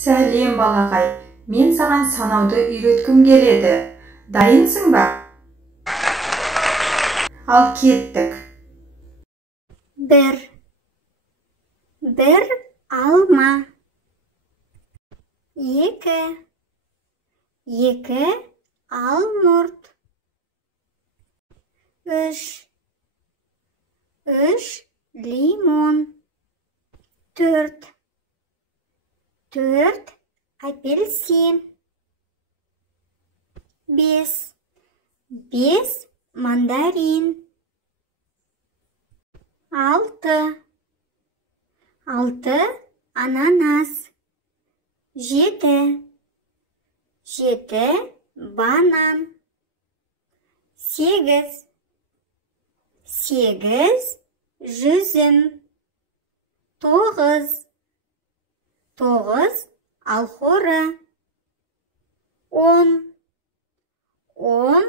Сәлем балақай, мен саған санауды үйреткім келеді. Дайынсың ба? Ал кеттік. Bir alma. İki almurt. Üç limon. Dört apelsin. Beş mandarin. Altı ananas. Yedi banan. Sekiz üzüm. To'qqiz alxori. On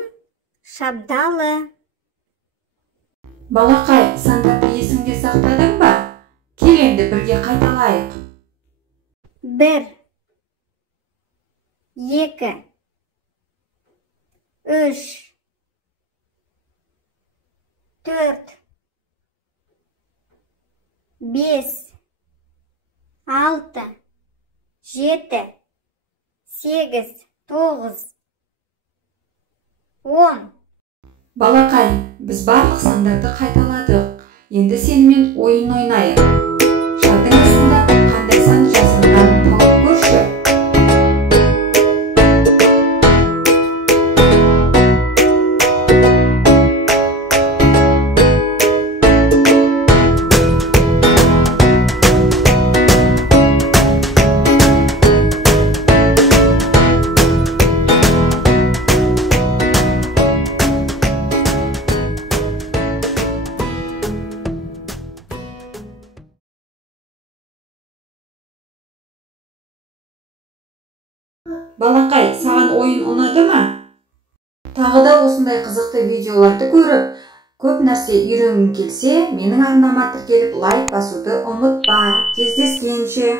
şabdalı. Балақай, сандарды есіңде сақтадың ба? Кел енді бірге қайталайық. 1 2 3 4 5 6 7 8 9 10. Балақай, біз барлық сандарды қайталадық. Енді сенімен ойын ойнайық. Шардың астында қандай сан жазылғанын тауып көрші. Балақай, саған ойын ұнады ма? Тағы да осындай қызықты видеоларды көріп, көп нәрсе үйренгің келсе, менің арнама тіркеліп лайк басуды ұмытпа. Кездескенше.